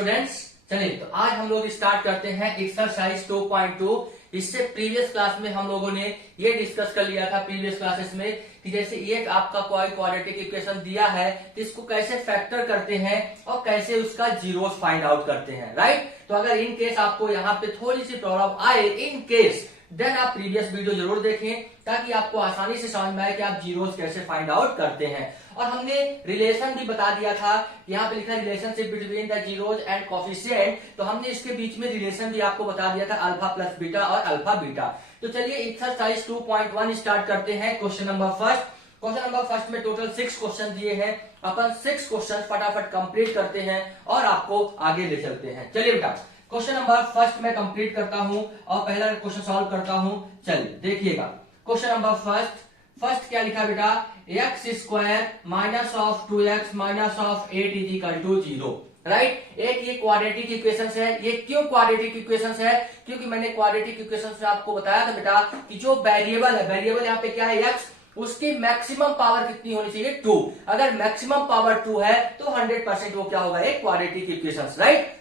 Students, चलिए तो आज हम लोग स्टार्ट करते हैं एक्सरसाइज 2.2। इससे प्रीवियस क्लास में हम लोगों ने ये डिस्कस कर लिया था प्रीवियस क्लासेस में कि जैसे एक आपका कोई क्वाड्रेटिक इक्वेशन दिया है तो इसको कैसे फैक्टर करते हैं और कैसे उसका जीरोस फाइंड आउट करते हैं, राइट। तो अगर इन केस आपको यहाँ पे थोड़ी सी प्रॉब्लम आए इन केस, देन आप प्रीवियस वीडियो जरूर देखें ताकि आपको आसानी से समझ में आए कि आप जीरोस कैसे फाइंड आउट करते हैं। और हमने रिलेशन भी बता दिया था, यहाँ पे लिखा है relationship between the zeros and coefficient, तो हमने इसके बीच में रिलेशन भी आपको बता दिया था अल्फा प्लस बीटा और अल्फा बीटा। तो चलिए एक्सरसाइज 2.1 स्टार्ट करते हैं। क्वेश्चन नंबर फर्स्ट में टोटल 6 क्वेश्चन दिए हैं। अपन 6 क्वेश्चन फटाफट कंप्लीट करते हैं और आपको आगे ले चलते हैं। चलिए बेटा, क्वेश्चन नंबर फर्स्ट में कंप्लीट करता हूं और पहला क्वेश्चन सॉल्व करता हूं। चलिए देखिएगा, क्वेश्चन नंबर फर्स्ट क्या लिखा बेटा, X square minus of 2x minus of 8 is equal to 0, right. एक ये क्वाड्रेटिक इक्वेशंस है। ये क्यों क्वाड्रेटिक इक्वेशंस है? क्योंकि मैंने क्वाड्रेटिक इक्वेशंस में आपको बताया था बेटा कि जो वेरिएबल है, वेरिएबल यहाँ पे क्या है x, उसकी मैक्सिमम पावर कितनी होनी चाहिए 2। अगर मैक्सिमम पावर 2 है तो 100% वो क्या होगा, एक क्वाड्रेटिक इक्वेशंस, राइट।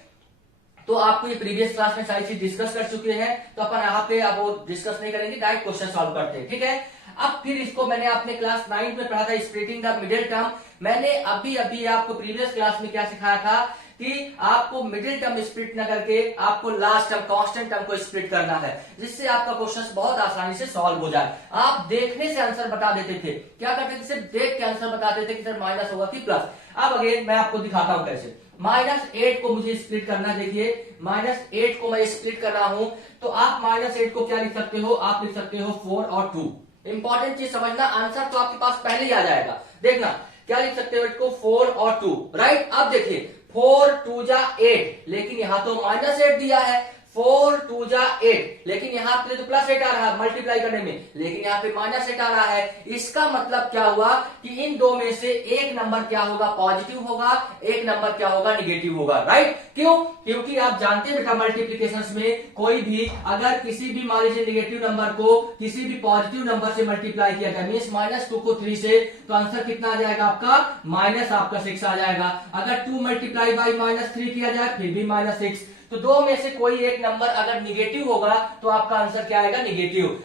तो आपको ये प्रीवियस क्लास में सारी चीज डिस्कस कर चुके हैं, तो अपन यहाँ पे अब वो डिस्कस नहीं करेंगे, डायरेक्ट क्वेश्चन सॉल्व करते हैं, ठीक है। अब फिर इसको मैंने अपने क्लास 9 में पढ़ा था, स्प्लिटिंग द मिडिल टर्म। मैंने अभी आपको प्रीवियस क्लास में क्या सिखाया था कि आपको मिडिल टर्म स्प्लिट न करके आपको लास्ट टर्म कांस्टेंट टर्म को स्प्लिट करना है, जिससे आपका क्वेश्चन बहुत आसानी से सॉल्व हो जाए। आप देखने से आंसर बता देते थे, क्या करते थे, सिर्फ देख के आंसर बताते थे कि सर माइनस होगा कि प्लस। अब अगेन मैं आपको दिखाता हूं कैसे। -8 को मुझे स्प्लिट करना, देखिए -8 को मैं स्प्लिट कर रहा हूं, तो आप -8 को क्या लिख सकते हो, आप लिख सकते हो 4 और 2। इंपॉर्टेंट चीज समझना, आंसर तो आपके पास पहले ही आ जाएगा। देखना क्या लिख सकते हो, इसको 4 और 2, राइट। अब देखिए 4 2 जा 8, लेकिन यहां तो -8 दिया है। 4 2 जा 8, लेकिन यहाँ पे तो +8 आ रहा है मल्टीप्लाई करने में, लेकिन यहाँ पे -8 आ रहा है। इसका मतलब क्या हुआ कि इन दो में से एक नंबर क्या होगा, पॉजिटिव होगा, एक नंबर क्या होगा, निगेटिव होगा, राइट। क्यों? क्योंकि आप जानते हैं बेटा मल्टीप्लीकेशन में कोई भी अगर किसी भी मान लीजिए निगेटिव नंबर को किसी भी पॉजिटिव नंबर से मल्टीप्लाई किया जाए, मीन्स -2 को 3 से, तो आंसर कितना आ जाएगा आपका, आपका 6 आ जाएगा। अगर 2 मल्टीप्लाई बाई -3 किया जाए फिर भी -6। तो दो में से कोई एक नंबर अगर निगेटिव होगा तो आपका आंसर क्या आएगा, निगेटिव।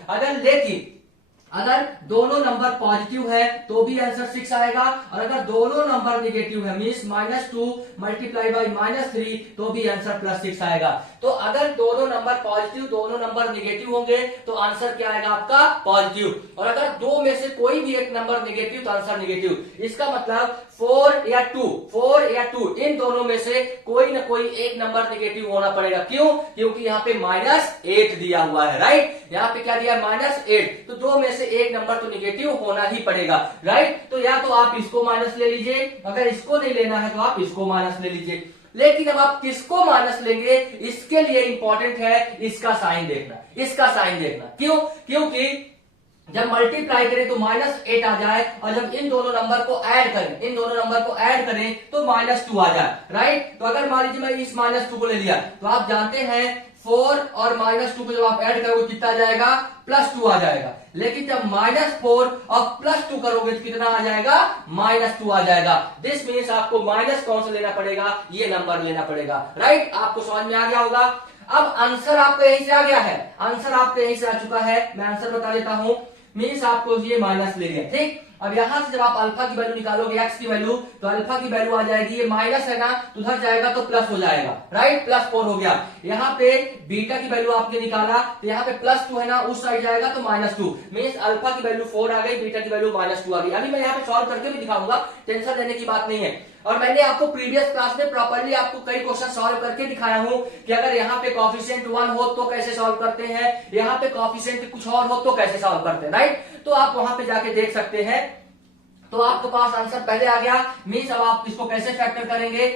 अगर दोनों नंबर पॉजिटिव है तो भी आंसर 6 आएगा, और अगर दोनों नंबर निगेटिव है मीन्स -2 मल्टीप्लाई बाई -3 तो भी आंसर +6 आएगा। तो अगर दोनों नंबर पॉजिटिव, दोनों नंबर निगेटिव होंगे तो आंसर क्या आएगा आपका, पॉजिटिव। और अगर दो में से कोई भी एक नंबर निगेटिव तो आंसर निगेटिव। इसका मतलब 4 या 2 इन दोनों में से कोई ना कोई एक नंबर निगेटिव होना पड़ेगा। क्यों? क्योंकि यहाँ पे -8 दिया हुआ है, राइट। यहाँ पे क्या दिया, -8, तो दो में से एक नंबर तो निगेटिव होना ही पड़ेगा, राइट। तो या तो आप इसको माइनस ले लीजिए, अगर इसको नहीं लेना है तो आप इसको माइनस ले लीजिए। लेकिन अब आप किसको माइनस लेंगे, इसके लिए इंपॉर्टेंट है इसका साइन देखना, क्यों? क्योंकि जब मल्टीप्लाई करें तो -8 आ जाए, और जब इन दोनों नंबर को ऐड करें तो -2 आ जाए, राइट। तो अगर मान लीजिए मैं इस -2 को ले लिया, तो आप जानते हैं 4 और -2 को जब आप ऐड करोगे कितना आ जाएगा, +2 आ जाएगा। लेकिन जब -4 और +2 करोगे तो कितना आ जाएगा, -2 आ जाएगा। दिस मीन्स आपको माइनस कौन सा लेना पड़ेगा, ये नंबर लेना पड़ेगा, राइट। आपको समझ में आ गया होगा। अब आंसर आपका यहीं से आ गया है, आंसर आपका यहीं से आ चुका है। मैं आंसर बता देता हूं, मीन्स आपको ये माइनस ले लिया, ठीक। अब यहां से जब आप अल्फा की वैल्यू निकालोगे, एक्स की वैल्यू, तो अल्फा की वैल्यू आ जाएगी, ये माइनस है ना, तो उधर जाएगा तो प्लस हो जाएगा, राइट, +4 हो गया। यहाँ पे बीटा की वैल्यू आपने निकाला तो यहाँ पे +2 है ना, उस साइड जाएगा तो -2, मीन्स अल्फा की वैल्यू 4 आ गई, बीटा की वैल्यू -2 आ गई। अभी मैं यहाँ पे सॉल्व करके भी दिखाऊंगा, टेंशन लेने की बात नहीं है। और मैंने आपको प्रीवियस क्लास में प्रॉपर्ली आपको कई क्वेश्चन सॉल्व करके दिखाया हूं कि अगर यहाँ पे कॉफिशिएंट 1 हो तो कैसे सॉल्व करते हैं, यहाँ पे कॉफिशिएंट कुछ और हो तो कैसे सॉल्व करते हैं, राइट। तो आप वहां पे जाके देख सकते हैं। तो आपके पास आंसर पहले आ गया, मीन्स अब आप इसको कैसे फैक्टर करेंगे,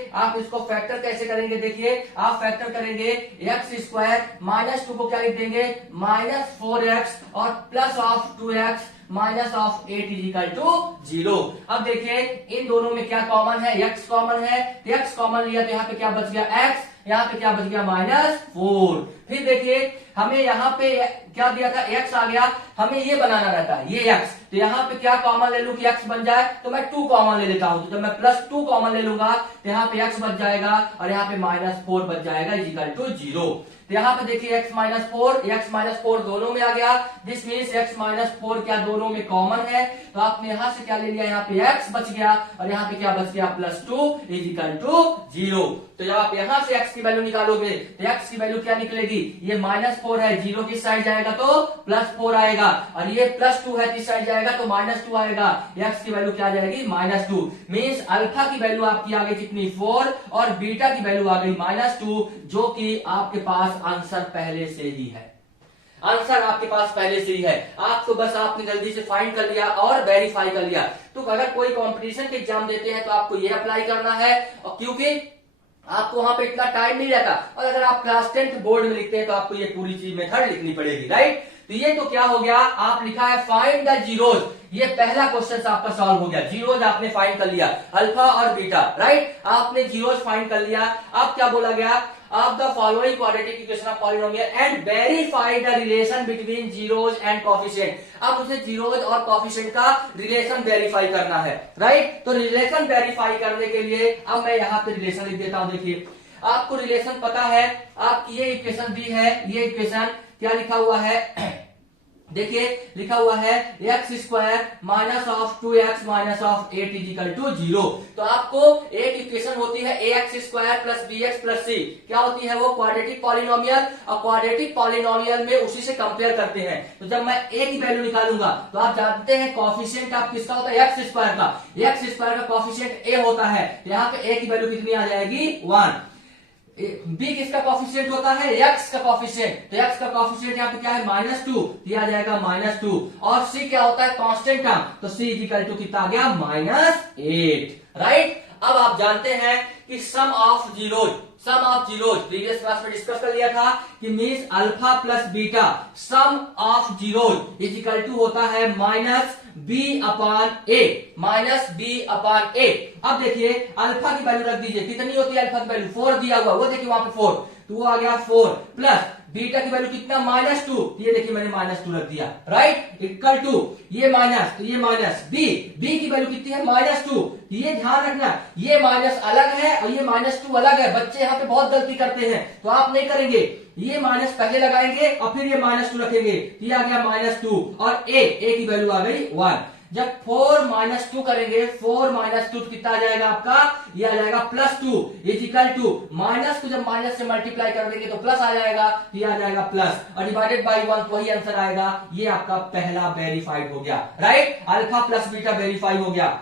देखिए आप फैक्टर करेंगे x स्क्वायर -2 को क्या लिख देंगे, -4x और +2x -8 इज इक्वल टू 0। अब देखिए इन दोनों में क्या कॉमन है, x कॉमन है, तो x कॉमन लिया तो यहाँ पे क्या बच गया x, यहाँ पे क्या बच गया -4। फिर देखिए हमें यहाँ पे क्या दिया था, x आ गया, हमें ये बनाना रहता है ये x, तो यहाँ पे क्या कॉमन ले लूं कि x बन जाए, तो मैं 2 कॉमन ले लेता हूं, तो जब मैं +2 कॉमन ले लूंगा तो यहाँ पे x बच जाएगा और यहाँ पे -4 बच जाएगा इक्वल टू 0। तो यहाँ पे देखिए x -4 दोनों में आ गया, दिस मीन्स x-4 क्या दोनों में कॉमन है, तो आपने यहाँ से क्या ले लिया, यहाँ पे x बच गया और यहाँ पे क्या बच गया +2 इक्वल टू 0। तो जब आप यहाँ से x की वैल्यू निकालोगे तो x की वैल्यू क्या निकलेगी, ये -4 है, 0 किस साइड जाएगा तो +4 आएगा, और ये +2 है किस साइड जाएगा तो -2 आएगा, x की वैल्यू क्या आ जाएगी -2। मीन्स अल्फा की वैल्यू आपकी आ गई कितनी 4 और बीटा की वैल्यू आ गई -2, जो कि आपके पास आंसर पहले से ही है, आंसर आपके पास पहले से ही है, आपको बस आपने जल्दी से फाइंड कर लिया और वेरीफाई कर लिया। तो अगर कोई कंपटीशन के एग्जाम देते हैं तो आपको ये अप्लाई करना है, और क्योंकि आपको वहां पे इतना टाइम नहीं रहता, और अगर आप क्लास 10th बोर्ड में लिखते हैं तो आपको ये पूरी चीज मेथड लिखनी पड़ेगी, राइट। तो ये तो क्या हो गया, आप लिखा है फाइंड द जीरोज, ये पहला क्वेश्चन आपका सॉल्व हो गया, जीरोज आपने फाइंड कर लिया, अल्फा और बीटा, राइट, आपने जीरोज फाइंड कर लिया। अब क्या बोला गया, of the following quadratic equation of polynomial and verify the relation between zeros and coefficient। अब मुझे जीरोज और कोफिशिएंट का रिलेशन वेरीफाई करना है, राइट। तो रिलेशन वेरीफाई करने के लिए अब मैं यहाँ पे रिलेशन लिख देता हूं। देखिए आपको रिलेशन पता है, आपकी ये इक्वेशन दी है, ये इक्वेशन क्या लिखा हुआ है, देखिए लिखा हुआ है x² -2x -8 इक्वल टू 0। तो आपको एक इक्वेशन होती है ax² bx c, क्या होती है वो क्वाड्रेटिक पॉलिनोमियल, और क्वाड्रेटिक पॉलिनोमियल में उसी से कंपेयर करते हैं। तो जब मैं a की वैल्यू निकालूंगा तो आप जानते हैं कॉफिशिएंट आप किसका होता है, x² का कॉफिशिएंट a होता है, तो यहाँ पे a की वैल्यू कितनी आ जाएगी 1। b किसका कॉफिशिएंट होता है, x का कॉफिशिएंट, तो x का कॉफिशिएंट यहाँ पे क्या है -2, दिया जाएगा -2, और c क्या होता है कांस्टेंट टर्म, तो c इक्वल टू कितना आ गया -8, राइट। अब आप जानते हैं कि sum of zeros previous class में डिस्कस कर लिया था कि means alpha plus beta sum of zeros is equal to होता है -b/a। अब देखिए अल्फा की वैल्यू रख दीजिए, कितनी होती है अल्फा की वैल्यू, 4 दिया हुआ, वो देखिए वहां पे 4, तो वो आ गया 4 प्लस बीटा की वैल्यू कितना -2, ये देखिए मैंने -2 रख दिया, राइट, इक्वल टू ये माइनस, तो ये माइनस बी की वैल्यू कितनी है -2, ये ध्यान रखना ये माइनस अलग है और ये -2 अलग है, बच्चे यहाँ पे बहुत गलती करते हैं, तो आप नहीं करेंगे, ये माइनस पहले लगाएंगे और फिर ये -2 रखेंगे, ये आ गया -2 और a की वैल्यू आ गई 1। जब 4 -2 करेंगे, 4 -2 कितना आ जाएगा आपका, ये आ जाएगा +2 इज इक्वल टू माइनस को जब माइनस से मल्टीप्लाई कर देंगे तो प्लस आ जाएगा, ये आ जाएगा प्लस और डिवाइडेड बाय 1, वही आंसर आएगा। ये आपका पहला वेरीफाइड हो गया, right, alpha plus beta verify हो गया।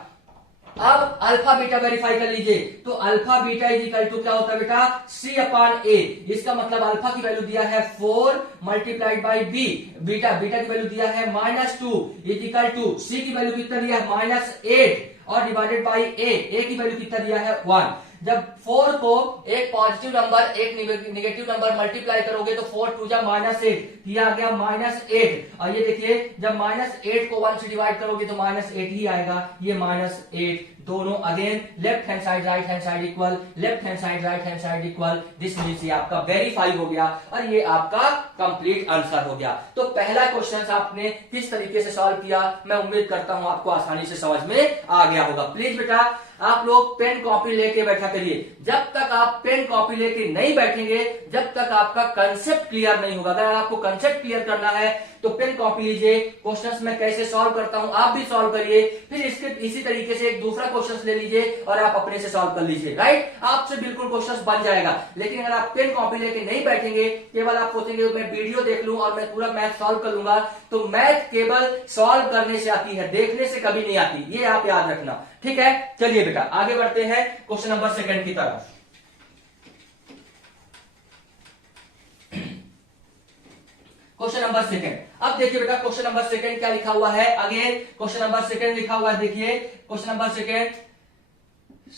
अब अल्फा बीटा वेरीफाई कर लीजिए, तो alpha beta is equal to क्या होता है बेटा c/a, इसका मतलब अल्फा की वैल्यू दिया है 4 मल्टीप्लाइड बाई बीटा की वैल्यू दिया है -2 इज इक्वल टू c की वैल्यू कितना दिया है -8 और डिवाइडेड बाई a की वैल्यू कितना दिया है 1। जब 4 को एक पॉजिटिव नंबर एक निगेटिव नंबर मल्टीप्लाई करोगे तो 4 2 जा -8, ये आ गया -8, और ये देखिए जब -8 को 1 से डिवाइड करोगे तो -8 ही आएगा, ये -8, दोनों again left hand side right hand side equal, left hand side right hand side equal, this means ये आपका वेरीफाई हो गया और ये आपका कंप्लीट आंसर हो गया। तो पहला क्वेश्चन आपने किस तरीके से सॉल्व किया, मैं उम्मीद करता हूं आपको आसानी से समझ में आ गया होगा। प्लीज बेटा आप लोग पेन कॉपी लेके बैठा करिए, जब तक आप पेन कॉपी लेके नहीं बैठेंगे जब तक आपका कंसेप्ट क्लियर नहीं होगा। अगर आपको कंसेप्ट क्लियर करना है तो पेन कॉपी लीजिए, क्वेश्चंस मैं कैसे सॉल्व करता हूं आप भी सॉल्व करिए, फिर इसके इसी तरीके से एक दूसरा क्वेश्चंस ले लीजिए और आप अपने से सॉल्व कर लीजिए, राइट, आपसे बिल्कुल क्वेश्चंस बन जाएगा। लेकिन अगर आप पेन कॉपी लेके नहीं बैठेंगे, केवल आप सोचेंगे मैं वीडियो देख लूं और मैं पूरा मैथ सॉल्व कर लूंगा, तो मैथ केवल सॉल्व करने से आती है, देखने से कभी नहीं आती, ये आप याद रखना, ठीक है। चलिए बेटा आगे बढ़ते हैं क्वेश्चन नंबर 2 की तरफ। क्वेश्चन नंबर 2, अब देखिए बेटा क्वेश्चन नंबर 2 क्या लिखा हुआ है, अगेन क्वेश्चन नंबर 2 लिखा हुआ है, देखिए क्वेश्चन नंबर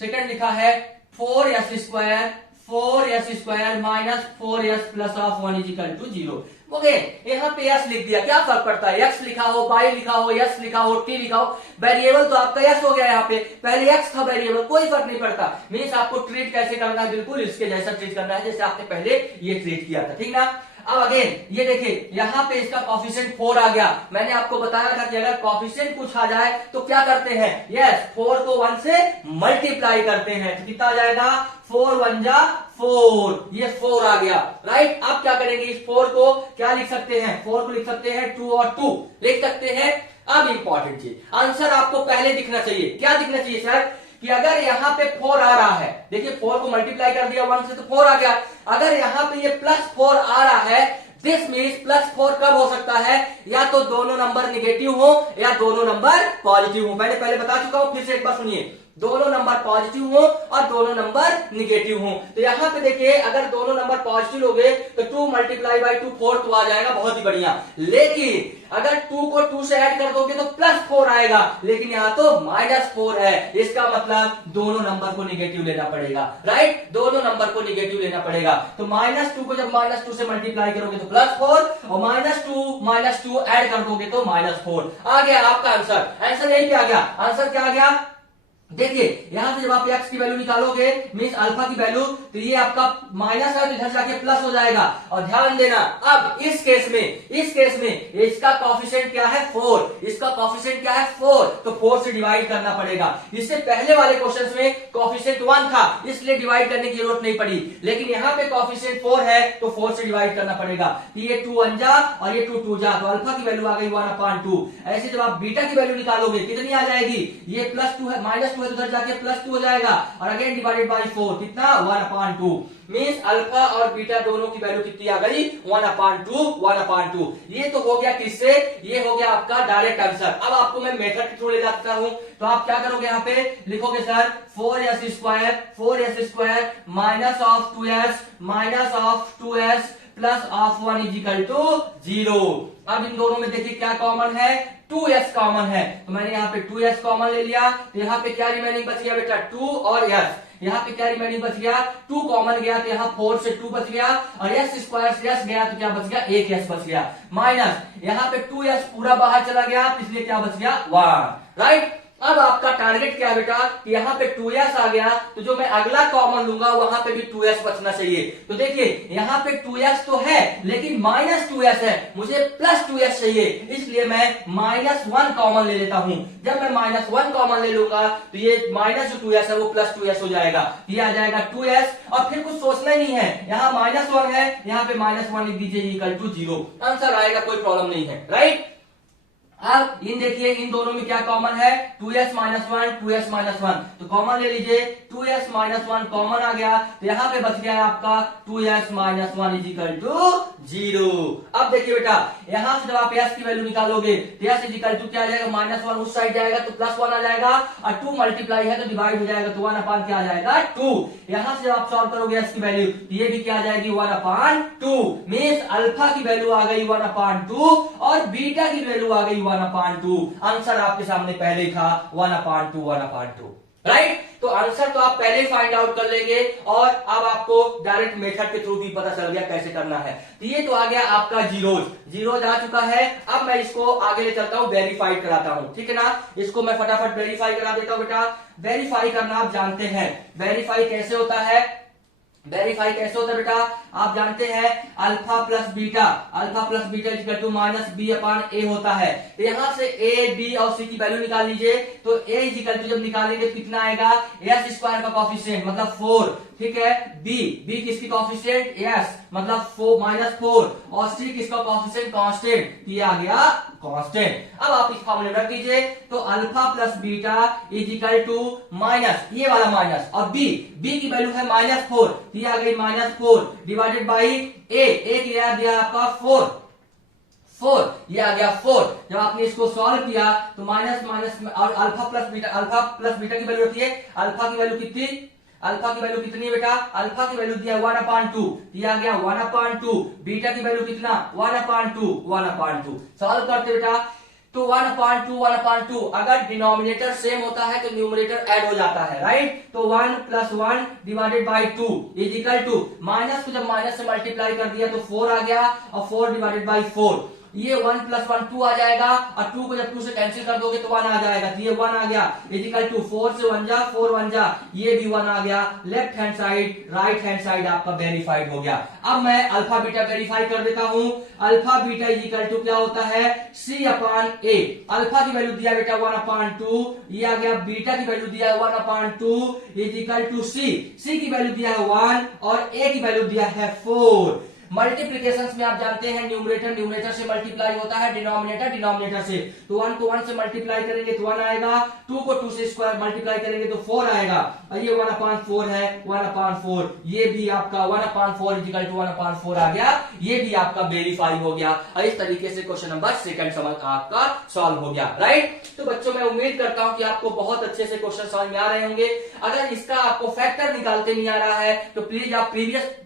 2 लिखा है 4s² -4s plus of 1 is equal to 0। Okay, यहाँ पे यस लिख दिया, क्या फर्क पड़ता है, एक्स लिखा हो, वाई लिखा हो, यस लिखा हो, टी लिखा हो, वेरिएबल तो आपका यस हो गया यहाँ पे, पहले एक्स था वेरिएबल, कोई फर्क नहीं पड़ता। मीन्स आपको ट्रीट कैसे करना है, बिल्कुल इसके जैसा ट्रीट करना है जैसे आपने पहले ये ट्रीट किया था, ठीक ना। अब अगेन ये देखिए यहाँ पे इसका कॉफिशिएंट 4 आ गया। मैंने आपको बताया था कि अगर कॉफिशिएंट कुछ आ जाए तो क्या करते हैं, यस 4 को 1 से मल्टीप्लाई करते हैं, तो कितना आ जाएगा, 4 1 जा 4, ये 4 आ गया, राइट। अब क्या करेंगे, इस 4 को क्या लिख सकते हैं, 4 को लिख सकते हैं 2 और 2 लिख सकते हैं। अब इंपॉर्टेंट चीज, आंसर आपको पहले दिखना चाहिए, क्या दिखना चाहिए सर, कि अगर यहाँ पे 4 आ रहा है, देखिए 4 को मल्टीप्लाई कर दिया 1 से तो 4 आ गया, अगर यहाँ पे ये +4 आ रहा है, दिस मीन्स +4 कब हो सकता है, या तो दोनों नंबर निगेटिव हो या दोनों नंबर पॉजिटिव हो। मैंने पहले बता चुका हूं, फिर से एक बार सुनिए, दोनों नंबर पॉजिटिव हो और दोनों नंबर निगेटिव हो। तो यहाँ पे देखिए अगर दोनों नंबर पॉजिटिव हो गए तो 2 × 2 4 तो आ जाएगा, बहुत ही बढ़िया। लेकिन अगर 2 को 2 से ऐड कर दोगे तो +4 आएगा, लेकिन यहाँ तो -4 है, इसका मतलब दोनों नंबर को निगेटिव लेना पड़ेगा, राइट, दोनों नंबर को निगेटिव लेना पड़ेगा। तो -2 को जब -2 से मल्टीप्लाई करोगे तो +4 और -2 ऐड कर दोगे तो -4 आ गया आपका आंसर। आंसर यही पे आ गया, आंसर क्या आ गया, देखिए यहां से जब आप x की वैल्यू निकालोगे मींस अल्फा की वैल्यू, तो ये आपका माइनस है तो इधर जाके प्लस हो जाएगा। और ध्यान देना अब इस केस में इसका कॉफिशिएंट क्या है 4, इसका कॉफिशिएंट क्या है 4, तो 4 से डिवाइड करना पड़ेगा। इससे पहले वाले क्वेश्चंस में कॉफिशिएंट 1 था इसलिए डिवाइड करने की जरूरत नहीं पड़ी, लेकिन यहाँ पे कॉफिशिएंट 4 है तो 4 से डिवाइड करना पड़ेगा। ये 2 1 जा और ये 2 2 जा, तो अल्फा की वैल्यू आ गई 1/2। ऐसे जब आप बीटा की वैल्यू निकालोगे कितनी आ जाएगी, ये +2 है, -2 है तो उधर जाके +2 हो जाएगा और अगेन डिवाइडेड बाय 4, कितना 1/2। मींस अल्फा और बीटा दोनों की वैल्यू कितनी आ गई 1/2। ये तो हो गया किससे, ये हो गया आपका डायरेक्ट आंसर। अब आपको मैं मेथड के थ्रू ले जाता हूं, तो आप क्या करोगे, यहाँ पे लिखोगे sir 4s² minus of 2s plus of 1 = 0। अब इन दोनों में देखिए क्या कॉमन है, 2s कॉमन है, तो मैंने यहाँ पे 2s कॉमन ले लिया, तो यहाँ पे क्या रिमेनिंग बच गया बेटा 2 और s, यहाँ पे क्या रिमेनिंग बच गया 2 कॉमन गया तो यहाँ 4 से 2 बच गया और s² से s गया तो क्या बच गया, एक s बच गया, माइनस यहाँ पे 2s पूरा बाहर चला गया इसलिए क्या बच गया 1, राइट। अब आपका टारगेट क्या है बेटा, कि यहाँ पे 2s आ गया तो जो मैं अगला कॉमन लूंगा वहां पे भी 2s बचना चाहिए। तो देखिए यहाँ पे 2s तो है लेकिन -2s है, मुझे +2s चाहिए, इसलिए मैं -1 कॉमन ले लेता हूं। जब मैं -1 कॉमन ले लूंगा तो ये माइनस जो 2s है वो +2s हो जाएगा, ये आ जाएगा 2s और फिर कुछ सोचना ही नहीं है, यहाँ -1 है, यहाँ पे -1 लिख दीजिए = 0, आंसर आएगा, कोई प्रॉब्लम नहीं है, राइट। अब इन देखिए इन दोनों में क्या कॉमन है 2s - 1 2s - 1, तो कॉमन ले लीजिए 2s - 1 कॉमन आ गया, तो यहाँ पे बच गया है आपका 2s - 1 = 0। अब देखिए बेटा यहाँ से जब आप s की वैल्यू निकालोगे तो s = क्या आ जाएगा, -1 उस साइड जाएगा तो +1 आ जाएगा और 2 मल्टीप्लाई है तो डिवाइड हो जाएगा तो 1/, क्या आ जाएगा 2। यहाँ से जब आप सॉल्व करोगे s की वैल्यू तो ये भी क्या आ जाएगी 1/2, मीन्स अल्फा की वैल्यू आ गई 1/2 और बीटा की वैल्यू आ गई 1/2। आंसर आपके सामने पहले ही था 1/2, राइट। तो आंसर तो आप पहले फाइंड आउट कर लेंगे और अब आपको डायरेक्ट मेथड के थ्रू भी पता चल गया कैसे करना है। तो ये तो आ गया आपका जीरोज आ चुका है। अब मैं इसको आगे ले चलता हूं, वेरीफाई कराता हूं, ठीक है ना। इसको मैं फटाफट वेरीफाई करा देता हूं बेटा। वेरीफाई करना आप जानते हैं, वेरीफाई कैसे होता है, वेरीफाई कैसे होता है बेटा, आप जानते हैं अल्फा प्लस बीटा -b/a होता है। तो यहां से a, b और c की वैल्यू निकाल लीजिए, तो a जब निकालेंगे तो कितना आएगा, s² का कॉफिशिएंट मतलब 4, ठीक है। b किसकी कॉफिशिएंट s मतलब -4 और c किसका कॉफिशिएंट कांस्टेंट, ये आ गया कांस्टेंट। अब आप इस फॉर्मूले में रख दीजिए, तो अल्फा प्लस बीटा = माइनस, ये वाला माइनस, और b की वैल्यू है -4, ये आ गई -4 डिवाइडेड बाई a दिया आपका 4, ये आ गया 4। जब आपने इसको सॉल्व किया तो माइनस और अल्फा प्लस बीटा की वैल्यू होती है, अल्फा की वैल्यू कितनी है बेटा, अल्फा की वैल्यू दिया 1/2, ये आ गया 1/2, बीटा की वैल्यू कितना 1/2। सॉल्व करते बेटा, तो 1/2 अगर डिनोमिनेटर सेम होता है तो न्यूमरेटर ऐड हो जाता है, राइट। तो 1 + 1 divided by 2 is equal to, minus को जब माइनस से मल्टीप्लाई कर दिया तो 4 आ गया, और 4 डिवाइडेड बाई 4, ये 1 + 1 2 आ जाएगा, और 2 को जब 2 से कैंसिल कर दोगे तो 1 आ जाएगा, तो ये 1 आ गया, इज इक्वल टू 4 से 1 जा 4 1 जा, ये भी 1 आ गया। Left hand side right hand side आपका वेरीफाइड हो गया। अब मैं अल्फा बीटा वेरीफाई कर देता हूं। Alpha beta is equal to क्या होता है, C/A। अल्फा की वैल्यू दिया बेटा 1/2, ये आ गया, बीटा की वैल्यू दिया है 1/2 इज इक्वल टू सी की वैल्यू दिया है 1 और ए की वैल्यू दिया है 4। मल्टीप्लीकेशन में आप जानते हैं न्यूमरेटर न्यूमरेटर से मल्टीप्लाई होता है, डिनोमिनेटर डिनोमिनेटर से। तो 1 को 1 से मल्टीप्लाई करेंगे तो 1 आएगा, 2 को 2 से स्क्वायर मल्टीप्लाई करेंगे तो 4 आएगा, और ये 1/4 है, 1/4, ये भी आपका 1/4 इज इक्वल टू 1/4 आ गया, ये भी आपका वेरीफाई हो गया। और इस तरीके से क्वेश्चन नंबर 2 समझ आपका सॉल्व हो गया, राइट। तो बच्चों मैं उम्मीद करता हूं कि आपको बहुत अच्छे से क्वेश्चन समझ में आ रहे होंगे। अगर इसका आपको फैक्टर निकालते नहीं आ रहा है तो प्लीज आप प्रीवियस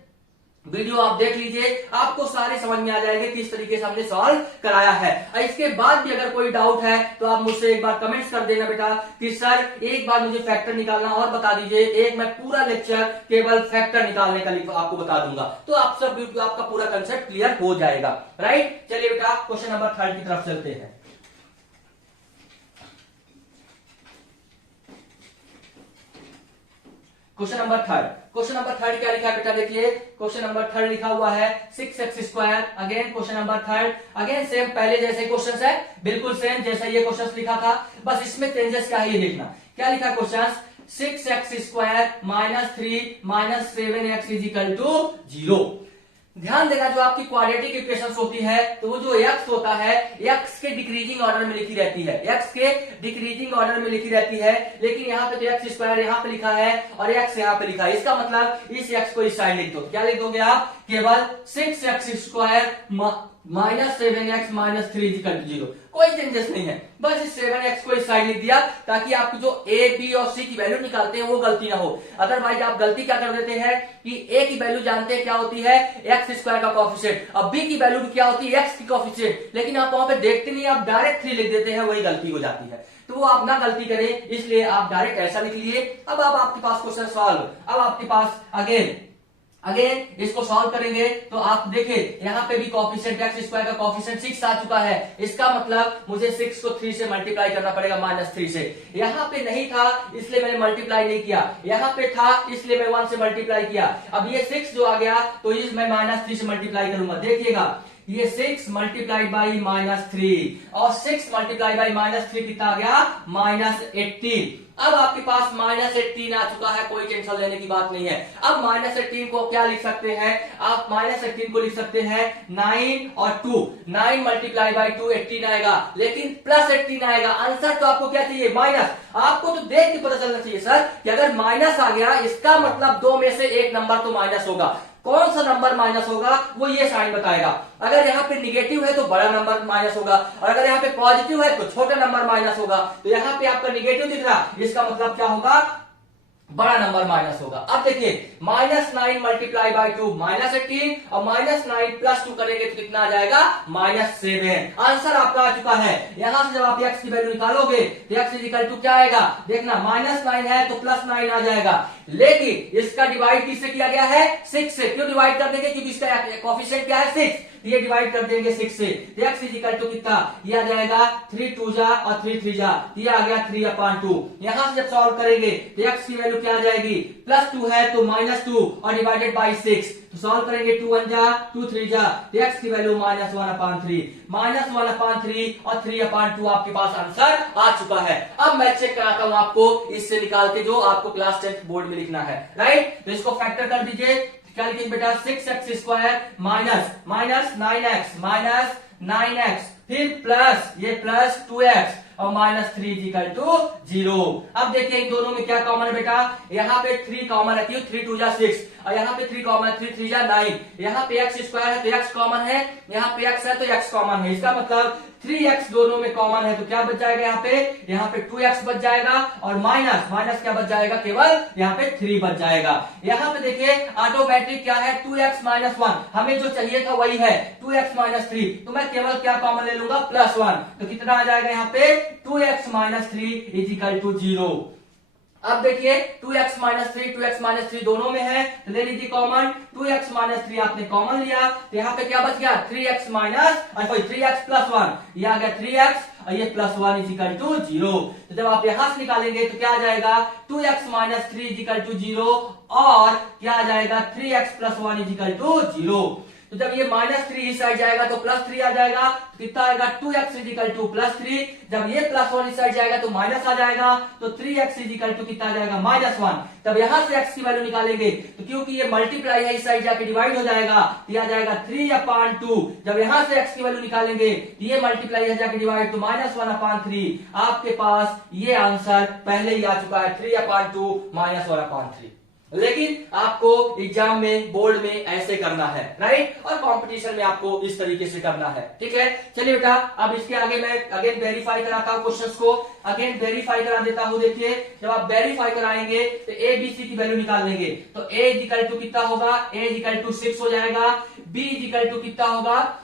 वीडियो आप देख लीजिए, आपको सारे समझ में आ जाएंगे किस तरीके से हमने सॉल्व कराया है। और इसके बाद भी अगर कोई डाउट है तो आप मुझसे एक बार कमेंट्स कर देना बेटा कि सर एक बार मुझे फैक्टर निकालना और बता दीजिए, एक मैं पूरा लेक्चर केवल फैक्टर निकालने का आपको बता दूंगा, तो आप सब आपका पूरा कंसेप्ट क्लियर हो जाएगा, राइट। चलिए बेटा क्वेश्चन नंबर 3 की तरफ चलते हैं। क्वेश्चन नंबर 3 क्या लिखा है बेटा, देखिए क्वेश्चन नंबर 3 लिखा हुआ है 6x²। Again question number 3, again same पहले जैसे क्वेश्चन है, बिल्कुल सेम जैसा ये क्वेश्चन लिखा था, बस इसमें चेंजेस क्या है ये देखना। क्या लिखा question, 6x² - 3 - 7x is equal to 0। ध्यान देना, जो आपकी क्वाड्रेटिक इक्वेशंस होती है तो वो जो x होता है, x के डिक्रीजिंग ऑर्डर में लिखी रहती है, x के डिक्रीजिंग ऑर्डर में लिखी रहती है, लेकिन यहाँ पे तो x² यहाँ पे लिखा है और x यहाँ पे लिखा है, इसका मतलब इस x को इस साइड लिख दो। क्या लिख दोगे आप, केवल 6x² - 7x - 3 इक्वल टू 0। कोई चेंजेस नहीं है, बस इस 7x को इस साइड लिख दिया ताकि आपकी जो a, b और c की वैल्यू निकालते हैं वो गलती ना हो। अदरवाइज आप गलती क्या कर देते हैं कि a की वैल्यू जानते हैं क्या होती है, x² का कोएफिशिएंट, अब b की वैल्यू क्या होती है, x की कोएफिशिएंट, लेकिन आप वहां पे देखते नहीं, आप डायरेक्ट 3 लिख देते हैं, वही गलती हो जाती है। तो वो आप ना गलती करें, इसलिए आप डायरेक्ट ऐसा लिख लिए। अब आपके पास क्वेश्चन सॉल्व, अब आपके पास अगेन इसको सॉल्व करेंगे तो आप देखिए यहाँ पे भी कोएफिशिएंट x² का कोएफिशिएंट 6 आ चुका है, इसका मतलब मुझे 6 को 3 से मल्टीप्लाई करना पड़ेगा -3 से। यहाँ पे नहीं था इसलिए मैंने मल्टीप्लाई नहीं किया, यहाँ पे था इसलिए मैं 1 से मल्टीप्लाई किया। अब ये 6 जो आ गया तो इस मैं -3 से मल्टीप्लाई करूंगा, देखिएगा ये 6 मल्टीप्लाइड बाई -3 और 6 मल्टीप्लाइड बाई -3 कितना आ गया, -18। अब आपके पास -18 आ चुका है, कोई टेंशन लेने की बात नहीं है। अब -18 को क्या लिख सकते हैं आप, -18 को लिख सकते हैं 9 और 2, 9 मल्टीप्लाई बाई 2 18 आएगा, लेकिन +18 आएगा। आंसर तो आपको क्या चाहिए, माइनस। आपको तो देख के पता चलना चाहिए सर कि अगर माइनस आ गया इसका मतलब 2 में से एक नंबर तो माइनस होगा। कौन सा नंबर माइनस होगा वो ये साइन बताएगा। अगर यहाँ पे निगेटिव है तो बड़ा नंबर माइनस होगा, और अगर यहाँ पे पॉजिटिव है तो छोटा नंबर माइनस होगा। तो यहाँ पे आपका निगेटिव दिख रहा, इसका मतलब क्या होगा, बड़ा नंबर माइनस होगा। अब देखिए -9 मल्टीप्लाई बाई 2 -18 और -9 + 2 करेंगे तो कितना आ जाएगा, -7। आंसर आपका आ चुका है। यहां से जब आप x की वैल्यू निकालोगे तो x इज इक्वल टू क्या आएगा, देखना -9 है तो +9 आ जाएगा, लेकिन इसका डिवाइड किससे किया गया है, 6 से। क्यों डिवाइड कर देंगे, क्योंकि इसका कोएफिशिएंट क्या है 6, ये डिवाइड कर देंगे 6 से। तो x इज इक्वल टू कितना, ये आ जाएगा 3 2 जा और 3 3 जा, ये आ गया 3/2। यहां से जब सॉल्व करेंगे तो x की वैल्यू क्या आ जाएगी, +2 है तो -2 और डिवाइडेड बाई 6, तो सॉल्व करेंगे 2 1 जा 2 3 जा, तो x की वैल्यू -1/3 और 3/2 आपके पास आंसर आ चुका है। अब मैं चेक कराता हूं आपको इससे निकाल के जो आपको क्लास 10 बोर्ड में लिखना है, राइट। तो इसको फैक्टर कर दीजिए, क्या लिखेंगे बेटा, 6x² -9x फिर प्लस ये +2x और -3 इक्वल टू 0। अब देखिए इन दोनों में क्या कॉमन है बेटा, यहाँ पे 3 कॉमन है, 3 2 जा 6 और यहाँ पे 3 कॉमन है, 3 3 जा 9, यहाँ पे x स्क्वायर है तो x कॉमन है, यहाँ पे x है तो x कॉमन है, इसका मतलब 3x दोनों में कॉमन है तो क्या बच जाएगा यहाँ पे 2x बच जाएगा और माइनस माइनस क्या बच जाएगा, केवल यहाँ पे 3 बच जाएगा। यहाँ पे देखिए ऑटोमेटिक क्या है 2x माइनस 1, हमें जो चाहिए था वही है 2x माइनस 3, तो मैं केवल क्या कॉमन ले लूंगा +1, तो कितना आ जाएगा यहाँ पे 2x minus 3 is equal to 0। अब देखिए 2x माइनस 3 दोनों में है तो ले लीजिए कॉमन, 2x माइनस 3 आपने कॉमन लिया तो यहाँ पे क्या बच गया 3x माइनस 3x प्लस 1, ये आ गया 3x और ये +1 इज इक्वल टू 0। तो जब आप यहां से निकालेंगे तो क्या आ जाएगा 2x minus 3 is equal to 0 और क्या आ जाएगा 3x plus 1 is equal to 0। तो जब ये -3 इस साइड जाएगा तो +3 आ जाएगा, तो कितना आएगा 2x इज इक्वल टू +3, जब ये +1 इस साइड जाएगा तो माइनस आ जाएगा, तो 3x इज इक्वल टू कितना आ जाएगा -1। तब यहां से x की वैल्यू निकालेंगे तो क्योंकि ये मल्टीप्लाई है इस साइड जाके डिवाइड हो जाएगा, तो आ जाएगा 3/2। जब यहां से x की वैल्यू निकालेंगे तो ये मल्टीप्लाई है जाके डिवाइड तो -1/3। आपके पास ये आंसर पहले ही आ चुका है 3/2 -1/3। लेकिन आपको एग्जाम में बोर्ड में ऐसे करना है, राइट, और कंपटीशन में आपको इस तरीके से करना है, ठीक है। चलिए बेटा अब इसके आगे मैं अगेन वेरीफाई कराता हूं क्वेश्चंस को, अगेन वेरीफाई करा देता हूं। देखिए जब आप वेरीफाई कराएंगे तो ए बी सी की वैल्यू निकाल लेंगे, तो ए इज इक्वल टू कितना होगा, ए इज इक्वल टू 6 हो जाएगा, बी इज इक्वल टू कितना होगा,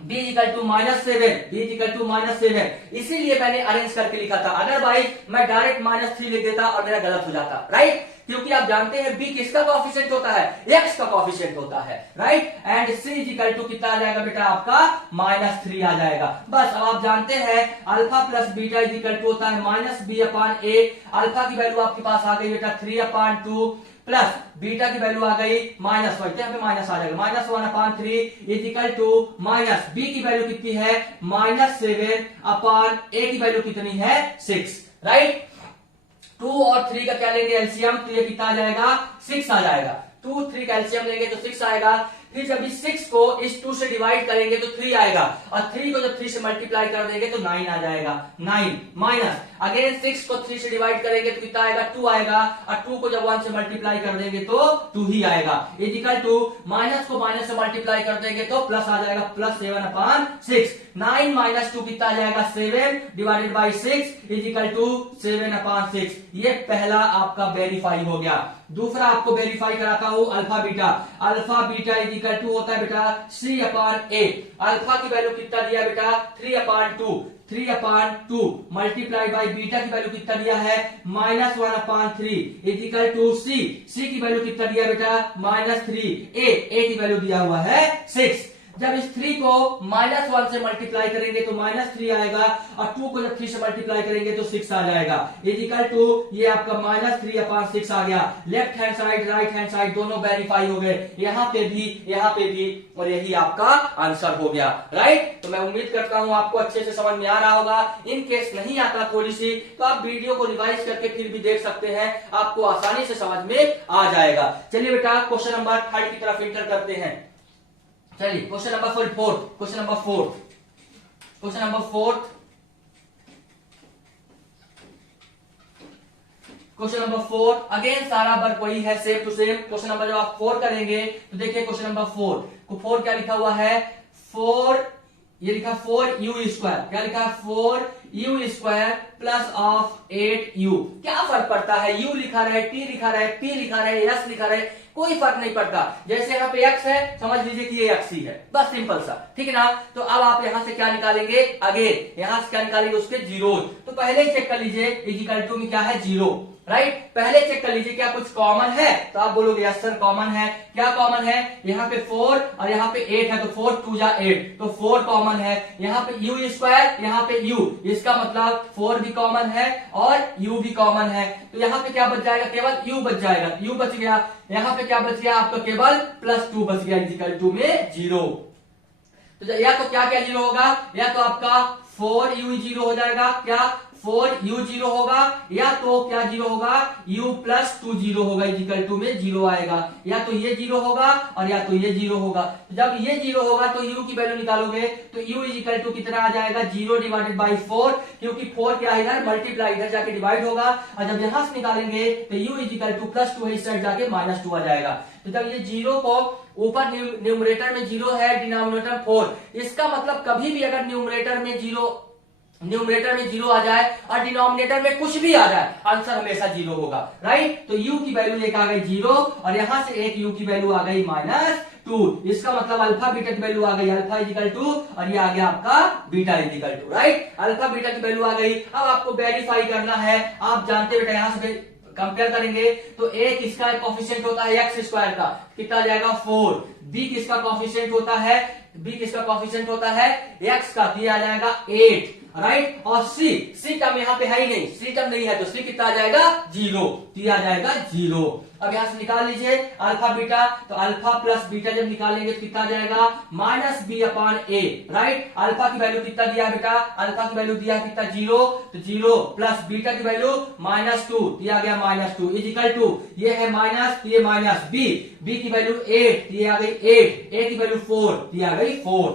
b equal to -7, b equal to -7, इसीलिए मैंने अरेंज करके लिखा था, अदरवाइज मैं डायरेक्ट -3 लिख देता और मेरा गलत हो जाता, राइट, क्योंकि आप जानते हैं b किसका कोएफिशिएंट होता है, x का कोएफिशिएंट होता है, right, and c equal to कितना आ जाएगा बेटा आपका -3 आ जाएगा। बस अब आप जानते हैं alpha plus beta is equal to होता है -b/a, अल्फा की वैल्यू आपके पास आ गई बेटा 3/2 प्लस बीटा की वैल्यू आ गई -1, यहाँ पे माइनस आ जाएगा -1/3 is equal to minus B की वैल्यू कितनी है -7/a की वैल्यू कितनी है 6, राइट। 2 और 3 का क्या लेंगे एलसीएम, तो ये कितना आ जाएगा 6 आ जाएगा, 2 3 का एलसीएम लेंगे तो 6 आएगा। फिर जब इस 6 को इस 2 से डिवाइड करेंगे तो 3 आएगा, और 3 को जब 3 से मल्टीप्लाई कर देंगे तो 9 आ जाएगा, 9 माइनस अगेन 6 को 3 से डिवाइड करेंगे तो कितना आएगा 2 आएगा, और 2 को जब 1 से मल्टीप्लाई कर देंगे तो 2 ही आएगा, इज इक्वल टू माइनस को माइनस से मल्टीप्लाई कर देंगे तो प्लस आ जाएगा +7/6, 9 माइनस 2 कितना आ जाएगा 7 divided by 6 is equal to 7/6। ये पहला आपका वेरीफाई हो गया। दूसरा आपको वेरीफाई कराता हूं alpha beta is equal to होता है बेटा C/A, अल्फा की वैल्यू कितना दिया बेटा 3/2 मल्टीप्लाई बाई बीटा की वैल्यू कितना दिया है -1/3 इज इक्वल टू सी की वैल्यू कितना दिया बेटा -3, ए की वैल्यू दिया हुआ है 6। जब इस 3 को -1 से मल्टीप्लाई करेंगे तो -3 आएगा, और 2 को जब 3 से मल्टीप्लाई करेंगे तो 6 आ जाएगा, इज इक्वल टू ये आपका -3/6 आ गया। Left hand side right hand side दोनों वेरीफाई हो गए, यहाँ पे भी, और यही आपका आंसर हो गया, राइट। तो मैं उम्मीद करता हूं आपको अच्छे से समझ में आ रहा होगा। इन केस नहीं आता थोड़ी सी तो आप वीडियो को रिवाइज करके फिर भी देख सकते हैं, आपको आसानी से समझ में आ जाएगा। चलिए बेटा क्वेश्चन नंबर 3 की तरफ इंटर करते हैं। चलिए क्वेश्चन नंबर 4 अगेन सारा वर्क वही है, same to same. Question number जब आप 4 करेंगे तो देखिए क्वेश्चन नंबर 4 क्या लिखा हुआ है, 4 ये लिखा 4u², क्या लिखा है 4u² प्लस ऑफ 8u। क्या फर्क पड़ता है, u लिखा रहे, t लिखा रहे, p लिखा रहे, s लिखा रहे, कोई फर्क नहीं पड़ता। जैसे यहाँ पे x है समझ लीजिए कि ये x ही है, बस सिंपल सा, ठीक है ना। तो अब आप यहाँ से क्या निकालेंगे, अगेन यहाँ से क्या निकालेंगे उसके जीरोज, तो पहले ही चेक कर लीजिए इज इक्वल टू में क्या है 0, राइट। पहले चेक कर लीजिए क्या कुछ कॉमन है, तो आप बोलोगे यस सर कॉमन है। क्या कॉमन है, यहाँ पे 4 और यहाँ पे 8 है, तो 4 2 जा 8, तो 4 कॉमन है। यहाँ पे u², यहाँ पे u, इसका मतलब 4 भी कॉमन है और u भी कॉमन है, तो यहाँ पे क्या बच जाएगा, केवल u बच जाएगा, u बच गया। यहाँ पे क्या बच गया आपका, केवल +2 बच गया इज इक्वल टू में 0। तो या तो क्या 0 होगा, या तो आपका 4u 0 हो जाएगा, क्या 4 u जीरो होगा, या तो क्या जीरो होगा, u प्लस 2 जीरो होगा, इजिकल टू में जीरो आएगा, या तो ये जीरो होगा और या तो ये जीरो होगा। तो जब ये जीरो होगा तो u की वैल्यू निकालोगे तो u इजिकल टू कितना आ जाएगा, 0 डिवाइडेड बाई 4, क्योंकि 4 क्या है इधर मल्टीप्लाई इधर जाके डिवाइड होगा, और जब यहां से निकालेंगे तो u इजिकल टू प्लस 2 है, इस साइड जाके माइनस 2 आ जाएगा। तो जब ये जीरो को ऊपर न्यूमरेटर में जीरो है, डिनोमिनेटर 4, इसका मतलब कभी भी अगर न्यूमरेटर में जीरो आ जाए और डिनोमिनेटर में कुछ भी आ जाए, आंसर हमेशा जीरो होगा, राइट। तो u की वैल्यू एक आ गई जीरो, और यहां से एक u की वैल्यू आ गई -2, इसका मतलब अल्फा बीटा की वैल्यू आ गई अल्फा इजिकल टू, और ये आ गया आपका beta is equal to, right. Alpha beta की वैल्यू आ गई। अब आपको वेरीफाई करना है, आप जानते बेटा यहां से कंपेयर करेंगे तो a किसका कॉफिशिएंट होता है x स्क्वायर का, कितना आ जाएगा 4, b किसका कॉफिशिएंट होता है, x का, तो ये आ जाएगा 8, राइट। और c टर्म यहाँ पे है ही नहीं, c टर्म नहीं है तो c कितना आ जाएगा 0, तो ये आ जाएगा 0। अब यहां से निकाल लीजिए अल्फा बीटा, तो अल्फा प्लस बीटा जब निकालेंगे तो कितना आ जाएगा -b/a, राइट। अल्फा की वैल्यू कितना दिया बेटा, अल्फा की वैल्यू दिया कितना 0, तो 0 प्लस बीटा की वैल्यू -2, दिया गया -2 इजिकल टू, ये है माइनस, तो ये माइनस b की वैल्यू 8, ये आ गई 8, a की वैल्यू 4, ये आ गई 4।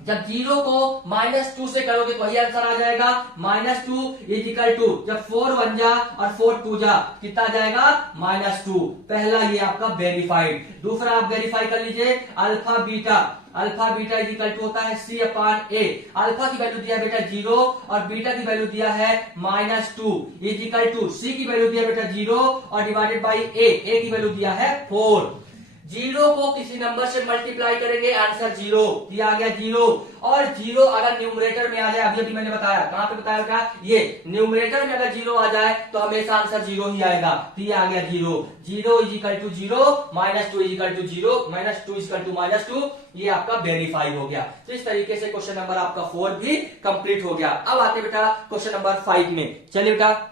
जब 0 को -2 से करोगे तो वही आंसर आ जाएगा -2 इजिकल टू, जब 4 1 जा और 4 2 जा कितना आ जाएगा -2। पहला ये आपका वेरीफाइड। दूसरा आप वेरीफाई कर लीजिए अल्फा बीटा इजिकल टू होता है c/a। अल्फा की वैल्यू दिया बेटा 0 और बीटा की वैल्यू दिया है -2 इजिकल टू, c की वैल्यू दिया बेटा 0 और डिवाइडेड बाई a की वैल्यू दिया है 4। 0 को किसी नंबर से मल्टीप्लाई करेंगे, आंसर 0, ये आ गया 0। और 0 अगर न्यूमरेटर में आ जाए, अभी मैंने बताया, कहां पे बताया था, ये न्यूमरेटर में अगर 0 आ जाए तो हमेशा आंसर 0 ही आएगा, तो ये आ गया 0 is equal to 0, -2 is equal to 0, -2 is equal to -2, ये आपका वेरीफाई हो गया। तो इस तरीके से क्वेश्चन नंबर आपका 4 भी कंप्लीट हो गया। अब आते बेटा क्वेश्चन नंबर 5 में। चलिए बेटा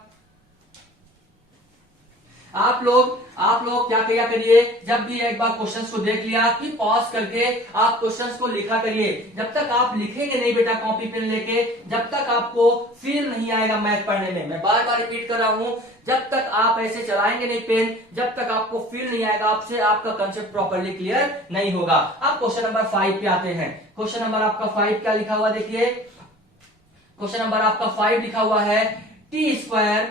आप लोग क्या किया करिए, जब भी एक बार क्वेश्चंस को देख लिया फिर पॉज करके आप क्वेश्चंस को लिखा करिए। जब तक आप लिखेंगे नहीं बेटा कॉपी पेन लेके, जब तक आपको फील नहीं आएगा मैथ पढ़ने में, मैं बार बार रिपीट कर रहा हूं, जब तक आप ऐसे चलाएंगे नहीं पेन, जब तक आपको फील नहीं आएगा, आपसे आपका कंसेप्ट प्रॉपर्ली क्लियर नहीं होगा। अब क्वेश्चन नंबर 5 पे आते हैं। क्वेश्चन नंबर आपका 5 क्या लिखा हुआ देखिए, क्वेश्चन नंबर आपका 5 लिखा हुआ है टी स्क्वायर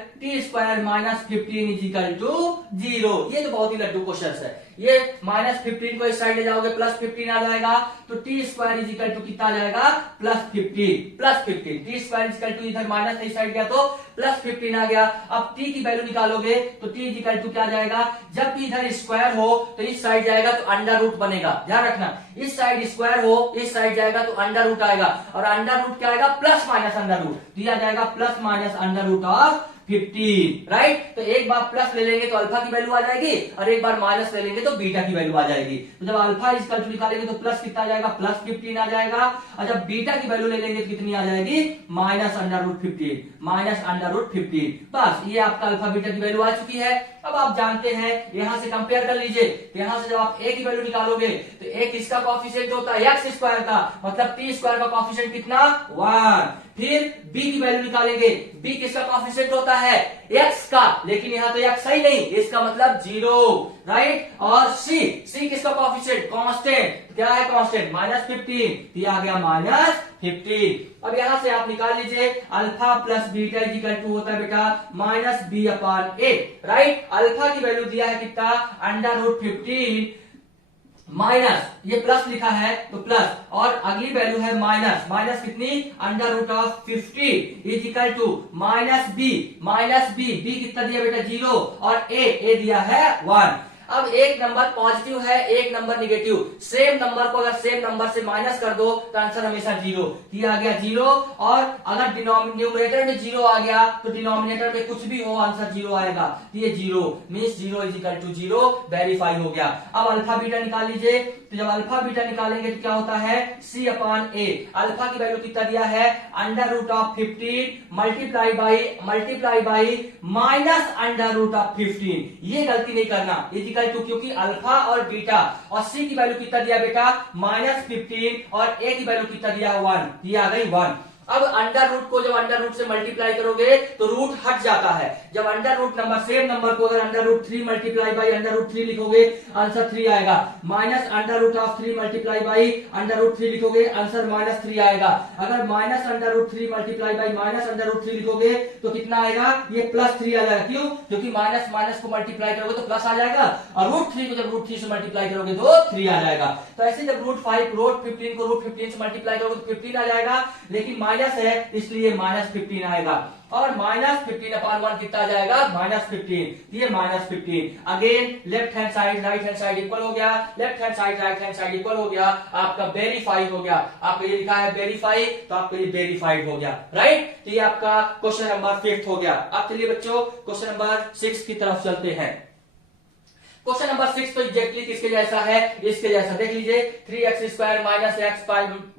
-15 इजिकल टू 0। ये तो बहुत ही लड्डू क्वेश्चन है। ये -15 को इस साइड ले जाओगे +15 आ जाएगा, तो टी स्क्वायर इजिकल टू कितना आ जाएगा +15 टी स्क्वायर इजिकल टू, इधर माइनस इस साइड गया तो +15 आ गया। अब टी की वैल्यू निकालोगे तो टी इजिकल टू क्या जाएगा, जब भी इधर स्क्वायर हो तो इस साइड जाएगा तो अंडर रूट बनेगा, ध्यान रखना, इस साइड स्क्वायर हो इस साइड जाएगा तो अंडर रूट आएगा, और अंडर रूट क्या आएगा प्लस माइनस अंडर रूट, दिया जाएगा plus minus under root of 15, right. तो एक बार प्लस ले लेंगे तो अल्फा की वैल्यू आ जाएगी, और एक बार माइनस ले लेंगे तो बीटा की वैल्यू आ जाएगी। तो जब अल्फा इजिकल टू निकालेंगे तो प्लस कितना आ जाएगा +15 आ जाएगा, और जब बीटा की वैल्यू ले लेंगे तो कितनी आ जाएगी -√15। बस ये आपका अल्फा बीटा की वैल्यू आ चुकी है। अब आप जानते हैं, यहां से कंपेयर कर लीजिए, तो यहां से जब आप a की वैल्यू निकालोगे तो a किसका कॉफिशिएंट होता है x स्क्वायर का, मतलब t स्क्वायर का कॉफिशिएंट कितना 1। फिर b की वैल्यू निकालेंगे, b किसका कॉफिशिएंट होता है x का, लेकिन यहाँ तो x ही नहीं, इसका मतलब 0, राइट। और c किसका कॉफिशिएंट कांस्टेंट, क्या है कांस्टेंट -15, तो ये आ गया -15। अब यहां से आप निकाल लीजिए alpha plus beta is equal to होता है बेटा -b/a, राइट। अल्फा की वैल्यू दिया है कितना √15 माइनस, ये प्लस लिखा है तो प्लस, और अगली वैल्यू है माइनस कितनी √15 इजिकल टू -b कितना दिया बेटा 0, और a दिया है 1। अब एक नंबर पॉजिटिव है, एक नंबर निगेटिव, सेम नंबर को अगर सेम नंबर से माइनस कर दो तो आंसर हमेशा 0, ये आ गया 0। और अगर न्यूमरेटर में 0 आ गया तो डिनोमिनेटर में कुछ भी हो आंसर 0 आएगा, तो ये 0 मीन्स 0 इजिकल टू 0 वेरीफाई हो गया। अब अल्फा बीटा निकाल लीजिए, तो जब अल्फा बीटा निकालेंगे तो क्या होता है c/a। अल्फा की वैल्यू कितना दिया है √15 मल्टीप्लाई बाई -√15। ये गलती नहीं करना इजिकल टू, क्योंकि अल्फा और बीटा और c की वैल्यू कितना दिया बेटा -15 और a की वैल्यू कितना दिया 1, ये आ गई 1। अब अंडर रूट को जब अंडर रूट से मल्टीप्लाई करोगे तो रूट हट जाता है। जब under root number same number को अगर under root 3 multiply by under root 3 लिखोगे आंसर 3 आएगा। Minus under root of 3 multiply by under root 3 लिखोगे आंसर माइनस 3 आएगा। अगर minus under root 3 multiply by minus under root 3 लिखोगे तो कितना आएगा, ये प्लस 3 आ जाएगा। क्यों? क्योंकि माइनस माइनस को मल्टीप्लाई करोगे तो प्लस आ जाएगा और रूट 3 को जब रूट 3 से मल्टीप्लाई करोगे तो 3 आ जाएगा। तो ऐसे जब रूट 15 को रूट 15 से मल्टीप्लाई करोगे तो 15 आ जाएगा, लेकिन माइनस है इसलिए माइनस 15 आएगा। और माइनस 15/1 कितना आ जाएगा, माइनस 15, ये minus 15। Again left hand side right hand side equal हो गया, left hand side right hand side equal हो गया, आपका वेरीफाई हो गया। आपका ये लिखा है वेरीफाई तो आपका ये वेरीफाइड हो गया, राइट। तो ये आपका क्वेश्चन नंबर 5 हो गया। अब चलिए बच्चों क्वेश्चन नंबर 6 की तरफ चलते हैं। क्वेश्चन नंबर 6 तो एग्जैक्टली किसके जैसा है, इसके जैसा। देख लीजिए 3x² minus x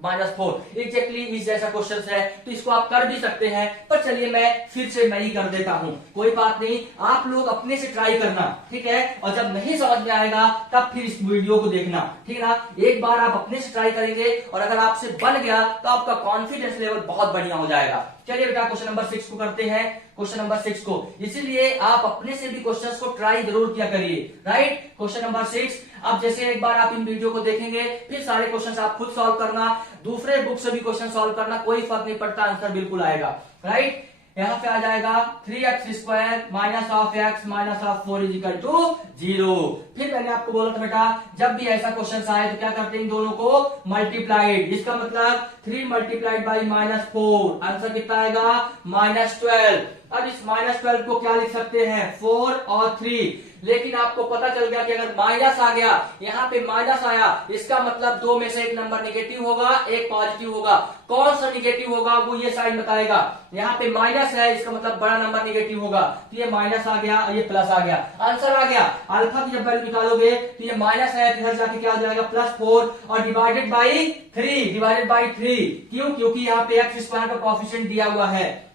minus 4 exactly इस जैसा क्वेश्चन है, तो इसको आप कर भी सकते हैं। पर चलिए मैं फिर से मैं ही कर देता हूं, कोई बात नहीं, आप लोग अपने से ट्राई करना, ठीक है। और जब नहीं समझ में आएगा तब फिर इस वीडियो को देखना, ठीक है ना। एक बार आप अपने से ट्राई करेंगे और अगर आपसे बन गया तो आपका कॉन्फिडेंस लेवल बहुत बढ़िया हो जाएगा। चलिए बेटा क्वेश्चन नंबर 6 को करते हैं, क्वेश्चन नंबर 6 को। इसीलिए आप अपने से भी क्वेश्चंस को ट्राई जरूर किया करिए, राइट। क्वेश्चन नंबर 6, अब जैसे एक बार आप इन वीडियो को देखेंगे फिर सारे क्वेश्चंस आप खुद सॉल्व करना, दूसरे बुक से भी क्वेश्चन सॉल्व करना, कोई फर्क नहीं पड़ता, आंसर बिल्कुल आएगा, राइट। यहाँ पे आ जाएगा 3x² minus of x minus of 4 is equal to 0। फिर मैंने आपको बोला था बेटा जब भी ऐसा क्वेश्चन आए तो क्या करते हैं, इन दोनों को मल्टीप्लाइड। इसका मतलब 3 मल्टीप्लाइड बाई -4 आंसर कितना आएगा, -12। अब इस -12 को क्या लिख सकते हैं, 4 और 3। लेकिन आपको पता चल गया कि अगर माइनस आ गया, यहाँ पे माइनस आया, इसका मतलब दो में से एक नंबर निगेटिव होगा, एक पॉजिटिव होगा। कौन सा निगेटिव होगा वो ये साइन बताएगा। यहाँ पे माइनस है, इसका मतलब बड़ा नंबर निगेटिव होगा, तो ये माइनस आ गया और ये प्लस आ गया, आंसर आ गया। अल्फा की जब वैल्यू निकालोगे तो ये माइनस है, इधर जाके क्या हो जाएगा, +4 और डिवाइडेड बाई 3। क्यों? क्योंकि यहाँ पे x² का कोएफिशिएंट दिया हुआ है।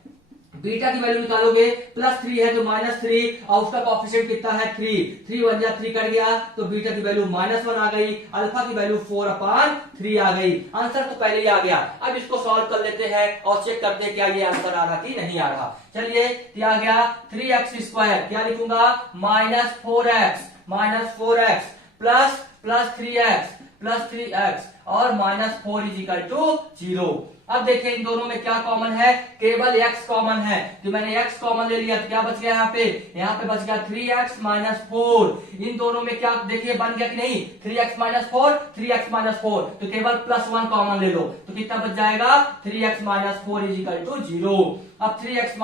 बीटा की वैल्यू निकालोगे +3 है तो -3 और उसका कोएफिशिएंट कितना है, 3 1 जा 3 कट गया तो बीटा की वैल्यू -1 आ गई, अल्फा की वैल्यू 4/3 आ गई। आंसर तो पहले ही आ गया। अब इसको सॉल्व कर लेते हैं और चेक करते हैं क्या ये आंसर आ रहा कि नहीं आ रहा। चलिए क्या आ गया, 3x² क्या लिखूंगा, -4x प्लस 3x और -4 इज इक्वल टू 0। अब देखिए इन दोनों में क्या कॉमन है, केवल x कॉमन है, तो मैंने x कॉमन ले लिया तो क्या बच गया, यहाँ पे बच गया 3x - 4। इन दोनों में क्या देखिए बन गया कि नहीं, 3x - 4 3x - 4, तो केवल +1 कॉमन ले लो तो कितना बच जाएगा, 3x - 4 इज इक्वल टू 0। अब 3x -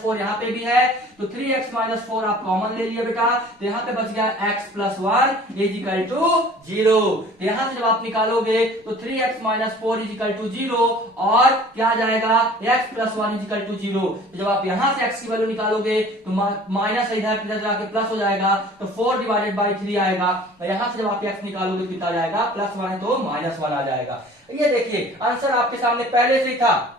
4 यहाँ पे भी है तो 3x - 4 आप कॉमन ले लिए बेटा, तो यहाँ पे बच गया x + 1 इज इक्वल टू 0। यहाँ से जब आप निकालोगे तो 3x - 4 इज इक्वल टू 0 और क्या आ जाएगा, x + 1 इज इक्वल टू 0। तो जब आप यहाँ से x की वैल्यू निकालोगे तो माइनस इधर जाके प्लस हो जाएगा तो 4/3 आएगा। और यहाँ से जब आप x निकालोगे तो कितना आ जाएगा, +1 है तो -1 आ जाएगा। ये देखिए आंसर आपके सामने पहले से ही था,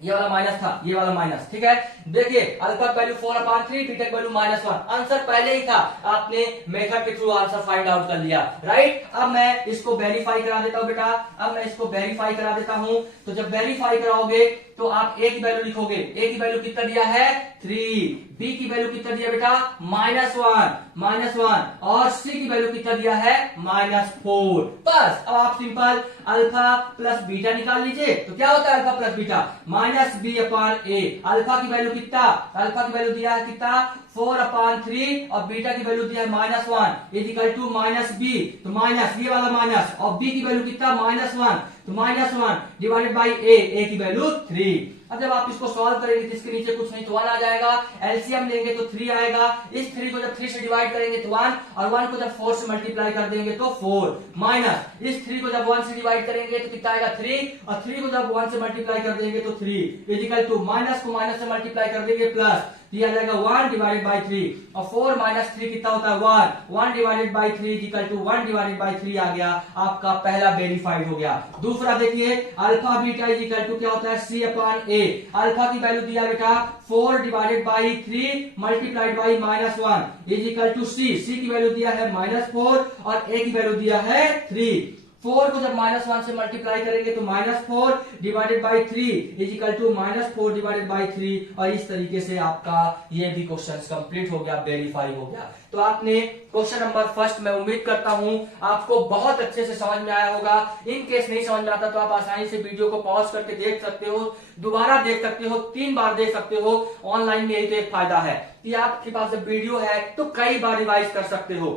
ये वाला माइनस था, ये वाला माइनस, ठीक है। देखिए अल्फा की वैल्यू 4/3, बीटा की वैल्यू -1, आंसर पहले ही था, आपने मेथड के थ्रू आंसर फाइंड आउट कर लिया, राइट। अब मैं इसको वेरीफाई करा देता हूं बेटा, अब मैं इसको वेरीफाई करा देता हूं। तो जब वेरीफाई कराओगे तो आप a की वैल्यू लिखोगे, a की वैल्यू कितना दिया है, 3, b की वैल्यू कितना दिया बेटा, -1 और c की वैल्यू कितना दिया है, -4। बस अब आप सिंपल अल्फा प्लस बीटा निकाल लीजिए। तो क्या होता है alpha plus beta, -b/a। Alpha की वैल्यू कितना, अल्फा की वैल्यू दिया है कितना, 4/3 और बीटा की वैल्यू दिया है -1 इज इक्वल टू -b, तो माइनस ये वाला माइनस और b की वैल्यू कितना, -1, तो -1 डिवाइडेड बाई a की वैल्यू 3। अब जब आप इसको सॉल्व करेंगे तो इसके नीचे कुछ नहीं तो 1 आ जाएगा, एलसीएम लेंगे तो 3 आएगा। इस 3 को जब 3 से डिवाइड करेंगे तो 1 और 1 को जब 4 से मल्टीप्लाई कर देंगे तो 4 माइनस इस 3 को जब 1 से डिवाइड करेंगे तो कितना आएगा, 3 और 3 को जब 1 से मल्टीप्लाई कर देंगे तो 3 इज इक्वल टू माइनस को माइनस से मल्टीप्लाई कर देंगे प्लस, दिया जाएगा 1/3 और 4 - 3 कितना होता है, 1/3 इज इक्वल टू 1/3 आ गया। आपका पहला वेरीफाइड हो गया। दूसरा देखिए alpha beta is equal to क्या होता है, c/a। अल्फा की वैल्यू दिया बेटा 4/3 multiplied by -1 is equal to c की वैल्यू दिया है -4 और a की वैल्यू दिया है 3। 4 को जब -1 से मल्टीप्लाई करेंगे तो -4 divided by 3 is equal to -4 divided by 3, और इस तरीके से आपका ये भी क्वेश्चन कंप्लीट हो गया, वेरीफाई हो गया। तो आपने क्वेश्चन नंबर फर्स्ट, मैं उम्मीद करता हूं आपको बहुत अच्छे से समझ में आया होगा। इन केस नहीं समझ में आता तो आप आसानी से वीडियो को पॉज करके देख सकते हो, दोबारा देख सकते हो, 3 बार देख सकते हो। ऑनलाइन में यही तो एक फायदा है कि आपके पास जब वीडियो है तो कई बार रिवाइज कर सकते हो।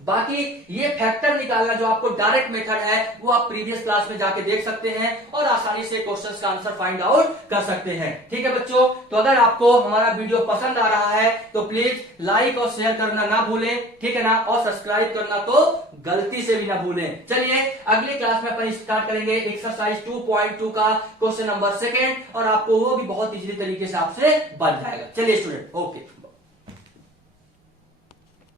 बाकी ये फैक्टर निकालना जो आपको डायरेक्ट मेथड है वो आप प्रीवियस क्लास में जाके देख सकते हैं और आसानी से क्वेश्चंस का आंसर फाइंड आउट कर सकते हैं। ठीक है बच्चों, तो अगर आपको हमारा वीडियो पसंद आ रहा है तो प्लीज लाइक और शेयर करना ना भूलें, ठीक है ना, और सब्सक्राइब करना तो गलती से भी ना भूलें। चलिए अगली क्लास में अपन स्टार्ट करेंगे एक्सरसाइज 2.2 का क्वेश्चन नंबर 2, और आपको वो भी बहुत इजीली तरीके से आपसे बन जाएगा। चलिए स्टूडेंट, ओके।